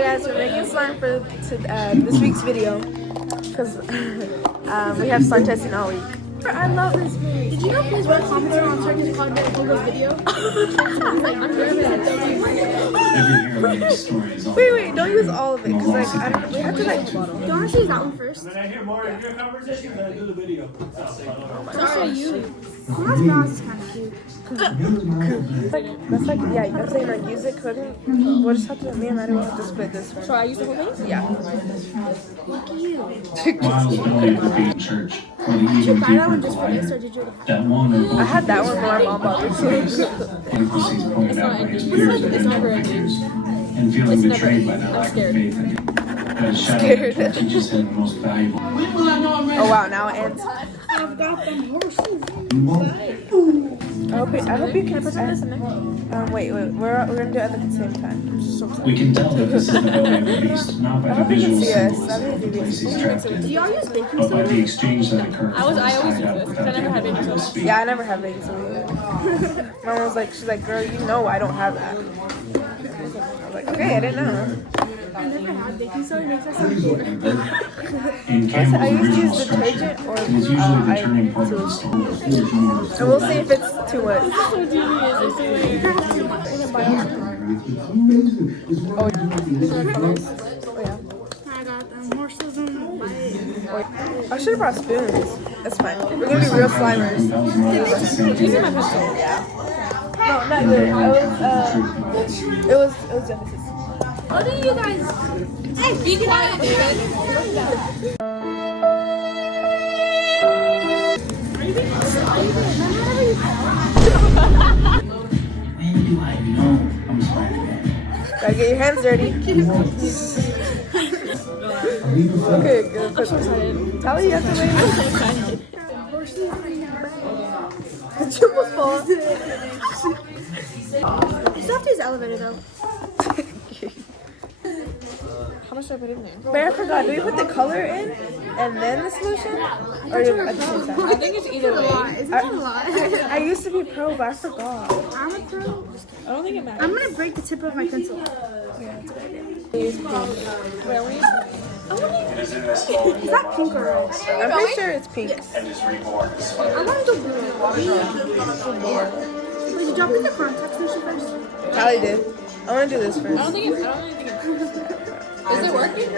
guys, we're making slime for this week's video because we have slime testing all week. I love this video. Did you know please write comments on Turkish Content Google's video? Like, I'm Wait, don't use all of it because like I don't. We have to like. Do you want to use that one first? When I hear more of your conversation, then I do the video. Sorry, you. Smash Mouse is kind of cute. That's like yeah. I'm saying like use it. Couldn't. We'll just have to. Me and Maddie will have to split this one. So I use the whole thing? Yeah. Look at you. Miles going to be in church. Did you buy that one just for this or did you? That one or both. I had that one for my mom bought it too. Infancies pointed out by his peers and interpreters, and feeling betrayed by their lack of faith in him. That his shadow teaches him the most valuable. Oh wow, now it ends. I've got them horses. You won't. I hope you can put this in there. Wait, we're gonna do it at the same time. I'm so sorry. We can tell that this is the belly of the beast, not by I the hope you can visual see us. symbols I that mean, the place he's trapped Do in, y'all use baking but by soda? the exchange that occurs I always when he's use tied this, up 'cause I without the never had ability baking to soda. speak. Yeah, I never have baking soda. Mom was like, she's like, girl, you know I don't have that. I was like, okay, I didn't know. I never had baking soda. It makes us sound poor. In Campbell's I used to original use structure, detergent or it was usually the I turning point of the story. and we'll see if it's too much. So genius. It's so weird. Oh yeah. I got them horses in the bite. I should have brought spoons. That's fine. We're gonna be real slimers. No, not good. It was Genesis. What do you guys? Hey, be quiet, David. When do I know I'm Spider-Man? Gotta get your hands dirty. Okay, good. Tally, you have to wait. The triples fall. I still have to use the elevator though. How much do I put in there? But I forgot. Do we put the color in and then the solution? Or do at the same time? I think it's either way. Isn't that a lot? I used to be pro, but I forgot. I'm a pro. I don't think it matters. I'm gonna break the tip of my pencil. Use pink. Is that pink or red? I'm pretty sure it's pink. I want to do blue. Wait, did y'all put the contact solution first? Tally did. I want to do this first. I don't think it's. Is it working?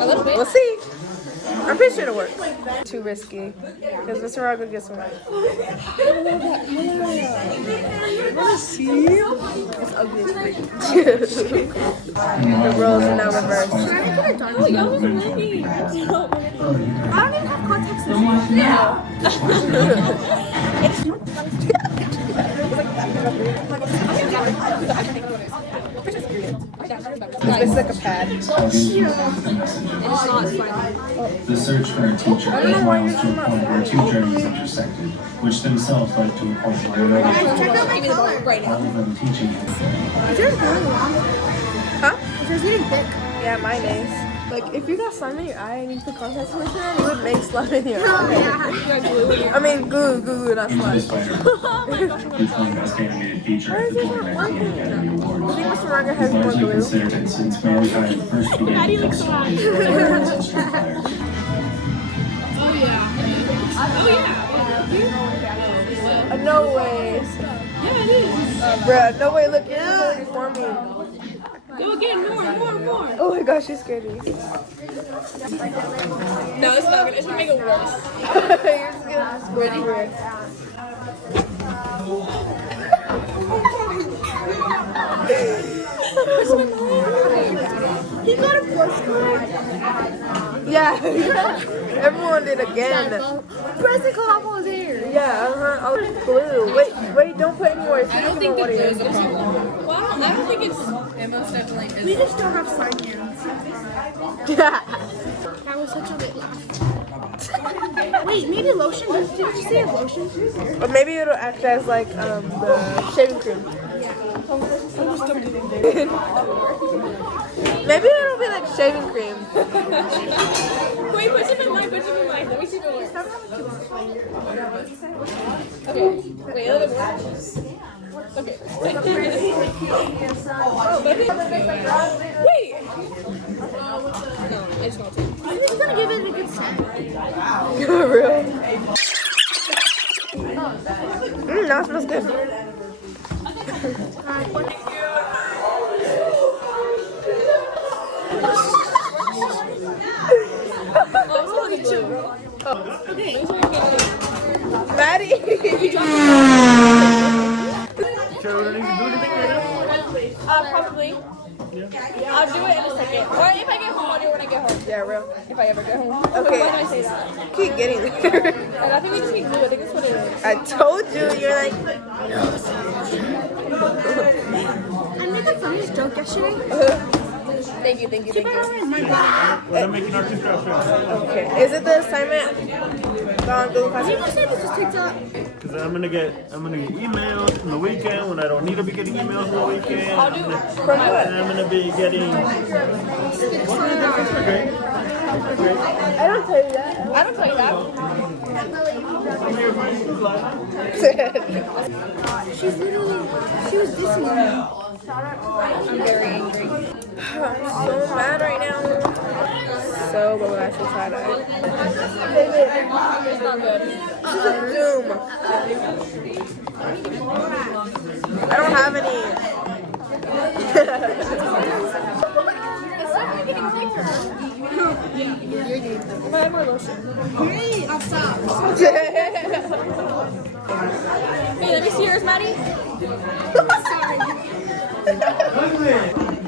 A little bit. We'll see. I'm pretty sure it'll work. Too risky. Because Mr. Rago gets one. Wanna see? It's ugly as freak. The roles are now reversed. Oh, y'all was working. I don't even have contact solution. It's like a pad. The search for a teacher led Miles to a point where two journeys intersected, which themselves led to a point where another Check out my color. all of them teaching him. Is yours going long? Huh? Is yours getting thick? Yeah, mine is. Like, if you got slime in your eye and you put contact solution on, you would make slime in your Oh, eye. yeah. I mean, glue, not Into the slime. Spider, which won Best Animated Feature at the 2019 Academy I Awards. think Mr. Rago has more Largely glue. considered it since mankind first began to test stories of Street Fighter. No way. Yeah, it is. Bruh, no way, look, you're really for me. Go again, more. Oh my gosh, you scared me. No, it's not gonna. It's gonna make it worse. You're just gonna squirt everywhere. He got a postcard. Yeah, everyone did again. President Colombo is here. Yeah, oh, glue. Wait, don't put any more. I don't think Well, I don't think it's. It most definitely is. We just don't have sign hands. That was such a big laugh. Wait, maybe lotion? Did you say lotion? Or maybe it'll act as like the shaving cream. Maybe it'll be like shaving cream. Wait, put some in mine. Let me see if it works. Okay, wait, a little bit more. Okay. Wait. No, it's not. I'm just gonna give it a good scent. You're real. No, it smells good. Maddie. Probably. I'll do it in a second. Or if I get home, I'll do it when I get home. Yeah, real. If I ever get home. Okay. Why did I say that? Keep getting there. Like, I think we just need glue. I think that's what it is. I told you, you're like. I made the funniest joke yesterday. Thank you, thank you, thank you. I'm making our TikTok show. Okay. Is it the assignment? You just said this is TikTok. Because I'm gonna get emails on the weekend when I don't need to be getting emails on the weekend. I'll do it. From what? And I'm gonna be getting. Okay. I don't tell you that. I don't tell you that. She was dissing me. I'm very angry. I'm so mad right now. So, but when I should try that. It's not good. This is a Doom. I don't have any. It's not getting thicker. If I have more lotion. Hey, I'll stop. Hey, let me see yours, Maddie. Sorry.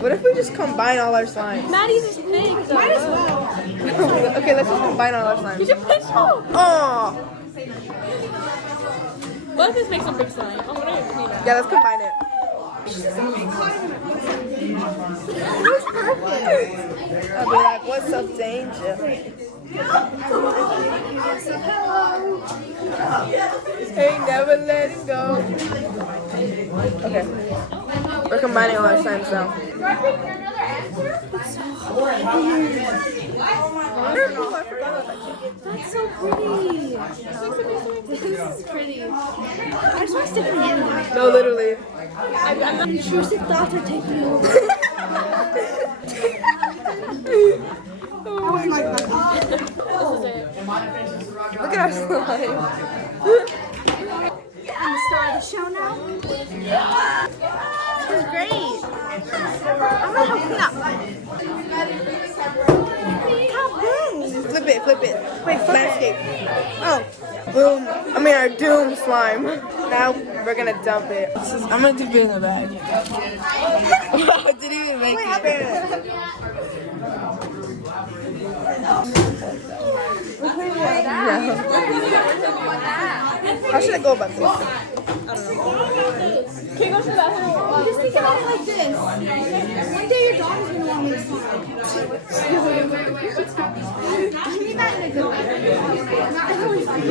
What if we just combine all our slimes? Maddie's is big. Might as well. Okay, let's just combine all our slimes. Did you push home? Oh, What if this makes a big slime? I'm gonna clean it. yeah, let's combine it. I'll be like, what's up, danger? Hey, never let it go. Okay, we're combining all our slimes now. That's so pretty. This is pretty. I just want to stick my hand in it. No, literally. Intrusive thoughts are taking over. Oh my god. This is it. Look at our slime. I'm the star of the show now. This is great. I'm gonna help clean up. Flip it. Wait, landscape. Oh, boom. I mean, our Doom slime. Now we're gonna dump it. I'm gonna dip it in the bag. Wow, did he even make it? How should I go about this? Can you go to the bathroom? Just think about it like this. One day your daughter's gonna want me to sleep. I mean that in a good way. Not always bad.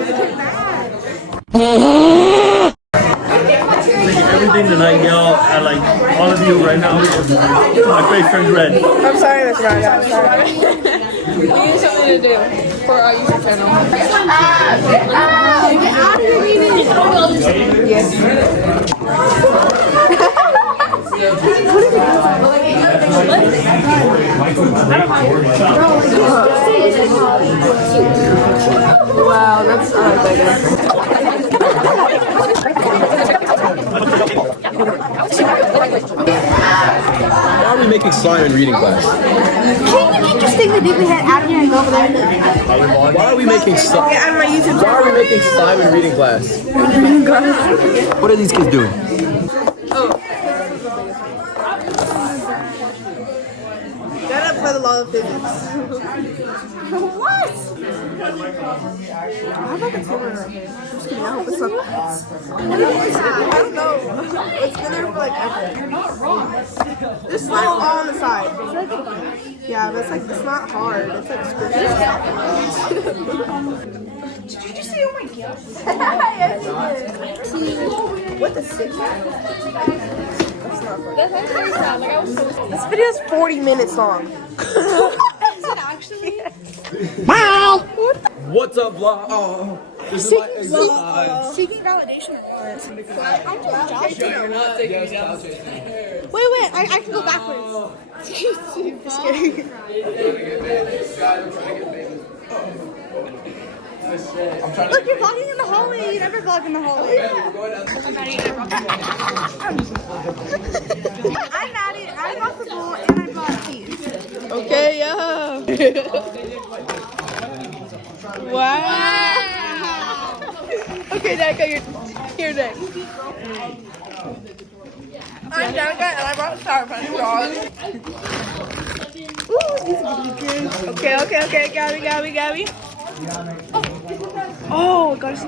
Everything that I yell at like all of you right now, my face turns red. I'm sorry, Miss Ryan. I'm sorry. We need something to do for our YouTube channel. Get out of here, David. Yes. Wow, that's Why are we making slime in reading class? Can you just take the deeply head out of here and go over there? Why are we making slime? Get on my YouTube Why are we making slime in reading class? What are these kids doing? Gotta play the law of physics. What? I have like a tumor right here. I'm just kidding. I hope it's not. I don't know. It's been there for like ever. There's slime all on the side. Yeah, but it's like, it's not hard. It's like squishy. Did you just say, oh my god? Yes, you did. What the stick? That's not funny. That's very sad. Like I was so. This video is 40 minutes long. Is it actually? What's up, vlog? Oh, Seeking validation. Wait, I can go backwards. Super scary. Look, you're vlogging in the hallway. You never vlog in the hallway. I'm Maddie. I brought the bowl and I brought cheese. Okay, yeah. Wow. Okay, Danica, you're next. I'm Danica and I brought Sour Patch Kids. Okay, Gabby. Oh, gosh.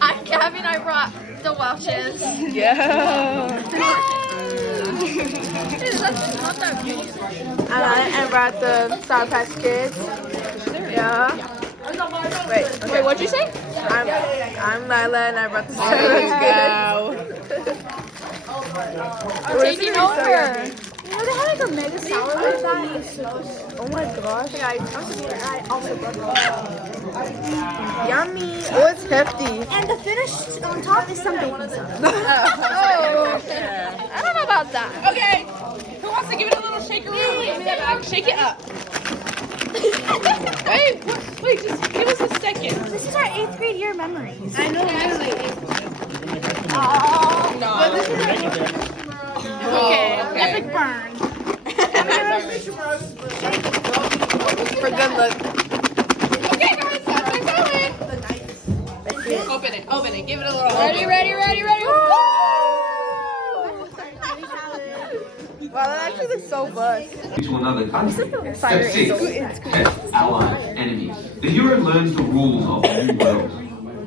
I'm Gabby and I brought the Welches. Yeah. That's not that big. And I brought the Sour Patch Kids. Yeah. Wait, what'd you say? I'm Lila and I brought the Sour Patch Kids. I'm taking over. You know they have like a mega sour like that? Oh my gosh. I also brought it. Yummy. Oh, it's hefty. And the finish on top is some bacon sauce. I don't know about that. Okay. Who wants to give it a little shakeroo? Shake it up. Wait, just give us a second. This is our 8th grade year memories. I know, really. No. Okay. Epic burn. For good luck. Okay, guys, that's going. Open it. Give it a little. Ready. Wow, that actually looks so buzz. To another country. Step 6. Test allies, enemies. The hero learns the rules of the new world.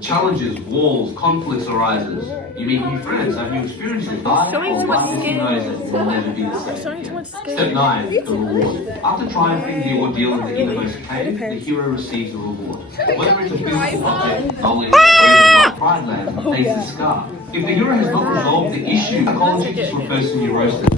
Challenges, walls, conflicts arises. You meet new friends, have new experiences. Die or life as he knows it will never be the same. Step 9, the reward. After triumphing the ordeal in the innermost cave, the hero receives a reward. Whether it's a physical object, knowledge, or even Pride Land, face the scar. If the hero has not resolved the issue, psychology just refers to neurosis.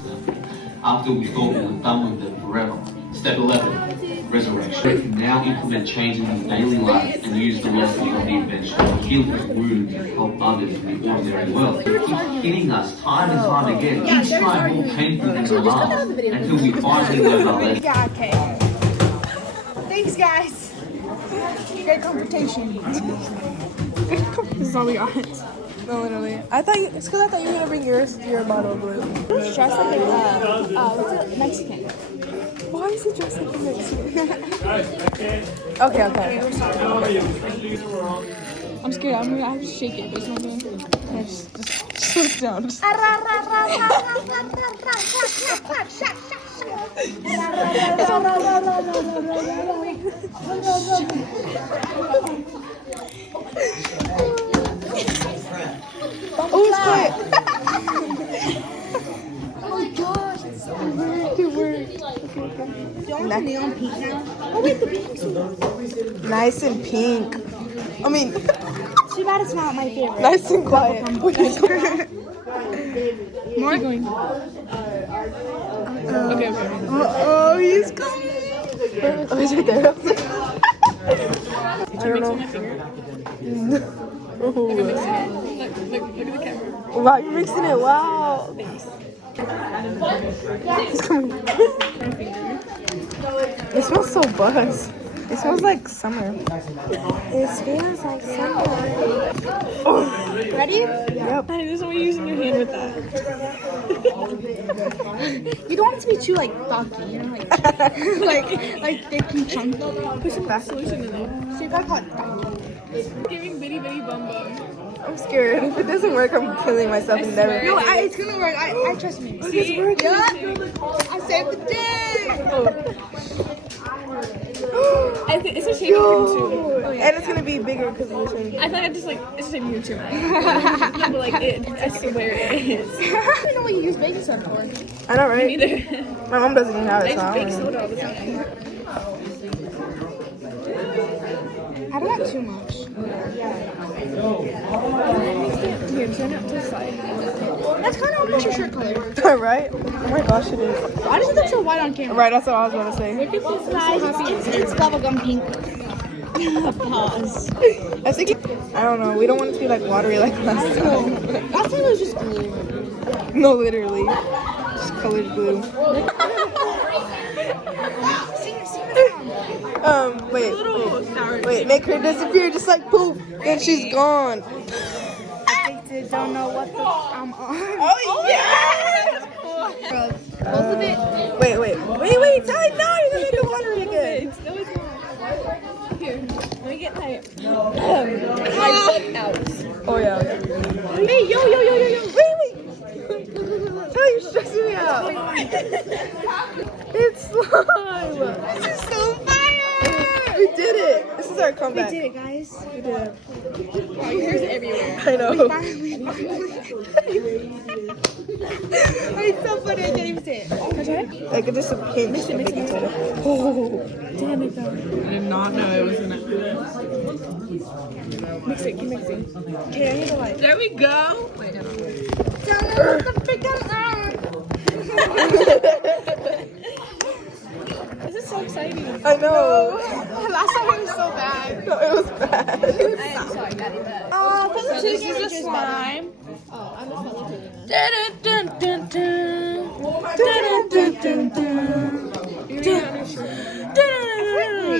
After we thought we were done with them forever. Step 11, resurrection. We can now implement change in his daily life and use the lessons of the adventure to heal his wounds and help others in the ordinary world. He keeps hitting us time and time again, each time more painful than the last, until we finally learn our lesson. Yeah, okay. Thanks, guys. Great confrontation. This is all we got. No, literally. It's because I thought you were gonna bring your bottle of blue. It's dressed like what's it? Mexican. Why is it dressed like a Mexican? Okay. I'm scared. I have to shake it. There's no way. Just slow it down. Oh, it's quiet. Oh my gosh, it's so weird. Good work. Do you want the neon pink now? Oh wait, the pink's Nice and pink. I mean, too bad it's not my favorite. nice and quiet. More going. Okay. Oh, he's coming. Oh, he's right there. I don't know. Look at the camera. Wow, you're mixing it. Wow. He's coming. It smells so buzz. It smells like summer. It smells like summer. Oh. Ready? Yep. There's no way using your hand with that. You don't want it to be too like bulky, you know, like thick and chunky. Put some fast solution in it. So you gotta call it bulky. Giving bitty bum bum. I'm scared. If it doesn't work, I'm killing myself and never. No, it's gonna work. I trust me. It's working. I saved the day. It's a shame too. And it's gonna be bigger because of the shame. I thought it's the same here too. But like I swear it is. I don't know what you use baking soda for. I know, right? Neither. My mom doesn't even have it, so I I bake don't know. soda all the time. I don't want too much. Here, turn it to the side. That's kind of almost your shirt color. Right? Oh my gosh, it is. Why does it look so white on camera? Right, that's what I was gonna say. Guys, it's bubblegum pink. Pause. I think I don't know. We don't want it to be like watery like last time. Last time it was just glue. No, literally, just colored glue. Wait, make her disappear just like poof, then she's gone. Addicted, don't know what the I'm on. Oh yeah! Both of it. Wait, Ty, no, you're gonna make it watery again. No, it's not. Here, let me get my foot out. Oh yeah. Hey, yo. Wait. Ty, you're stressing me out. It's slime. This is so fire! We did it. This is our comeback. We did it, guys. We did it. Wow, your hair's everywhere. I know. It's so funny, I can't even say it. I could just paint mix it. Oh, Damn it, though. I did not know it was gonna. Mix it, keep mixing. Okay, I need the light. There we go. Wait, no. This is so exciting. I know. Last time it was so bad. No, it was bad. I'm sorry, Daddy. So this is a slime. Oh, I'm just not looking at it. Do we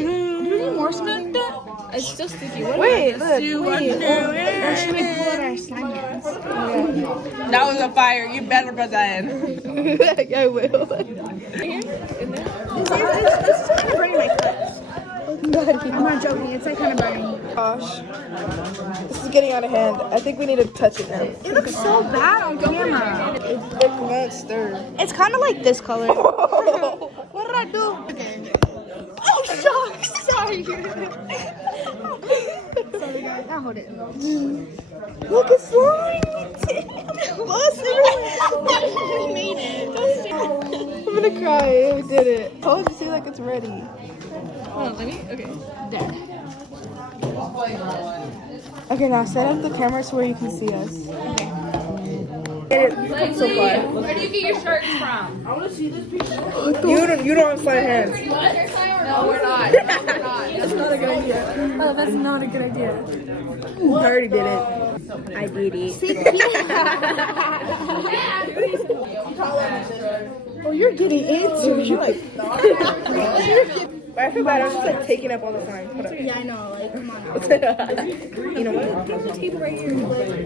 need more spin? It's still sticky. Wait, look. Or should we pull out our slime hands? That was a fire. You better put that in. I will. This is kind of burning my clothes. I'm not joking. It's like kind of burning. Gosh, this is getting out of hand. I think we need to touch it now. It looks so bad on camera. It won't stir. It's kind of like this color. What did I do? Oh, shucks. Sorry. Sorry, guys. I'll hold it. Look, it's slime. Bust it. We made it. I'm gonna cry. We did it. Oh, you see, like it's ready. Hold on, let me. Okay. There. Okay, now set up the camera so where you can see us. You've come so far. Where do you get your shirts from? You don't have slime hands. No, we're not. That's not a good idea. Oh, that's not a good idea. I already did it. I did it. Oh, you're getting into it. You're like. I feel bad. I'm just like taking up all the slime. Hold up. Yeah, I know. Like, come on. You know what? There's a table right here.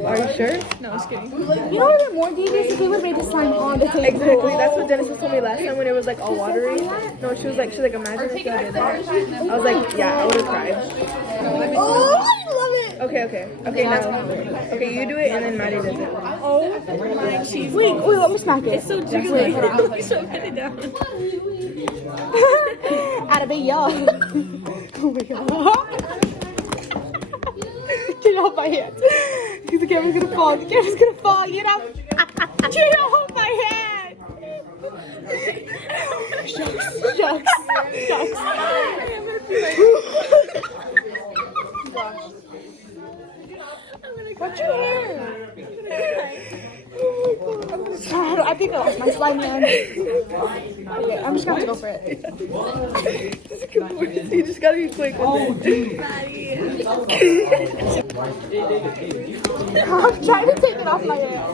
Are you sure? No, I was kidding. You know what would be more devious if we would make the slime on the table? Exactly. That's what Dennis told me last time when it was like all watery. No, she was like, imagine if I did that. I was like, yeah, I would have cried. Oh, I love it. Okay, now. Okay, you do it and then Maddie does it. Oh my cheese. Wait, let me smack it. It's so jiggly. So put it down. Out of it, y'all. Oh my god. Get off my hand. The camera's gonna fall. The camera's gonna fall. Get off. Get off my hand. Shucks. What's your hair? I think I lost my slime hand. Okay, I'm just gonna go for it. You just gotta be quick with it. I'm trying to take it off my hair.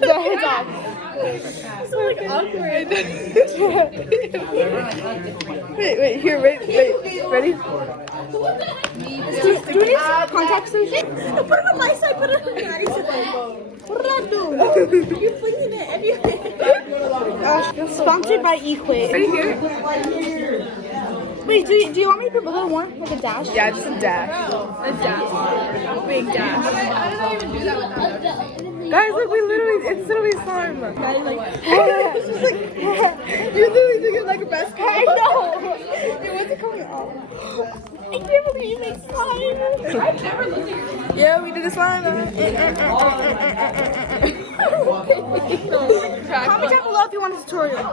The head's off. It's like awkward. Wait, here, wait. Ready? Do we need some contact solution? Put it on my side, put it on Maddie's side. What did I do? You're flinging it everywhere. Sponsored by Equate. Right here. Wait, do you want me to put a little more? Like a dash? Yeah, just a dash. A dash. Big dash. Guys, look, it's literally slime. Maddie, like, You're literally doing it like a basketball. I know. Wait, what's it coming off? I can't believe you made slime. I've never looked at your Yeah, we did the slime. Comment down below if you want a tutorial.